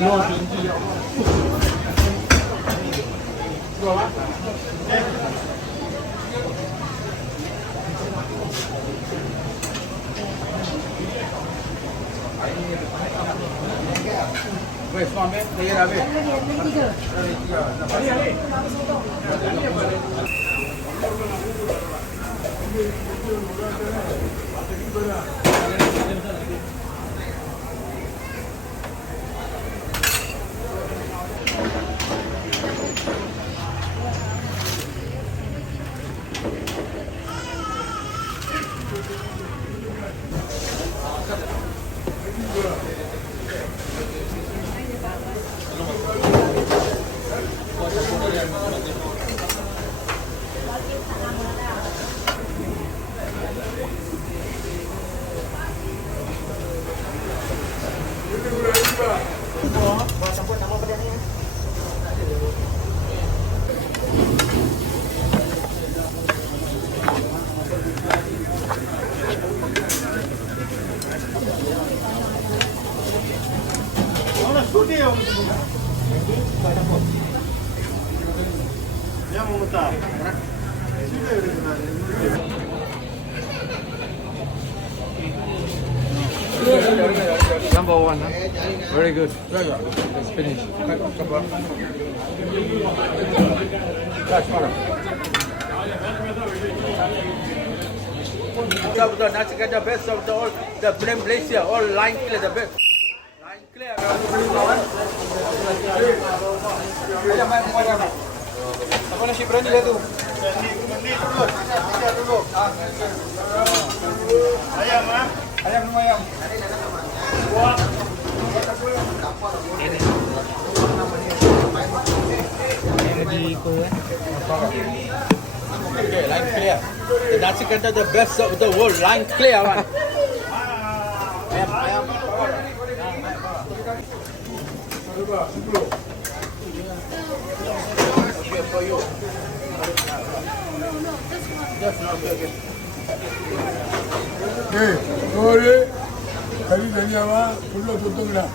Weh, semua ambil. Saya dah habis. Number one, huh? Very good. It's finished. The Nasi Kandar best of the all, the Malaysia, all line clear, the best. Line clear. Apa nasi berani dah tu? Berani turun. Ayam ah? Ayam semua ayam. Okay, line clear. The Nasi Kandar the best of the world, line clear one. Ayam. Okay for you. Just now, okay. sorry. Kali nanya apa? Perlu tutup dah.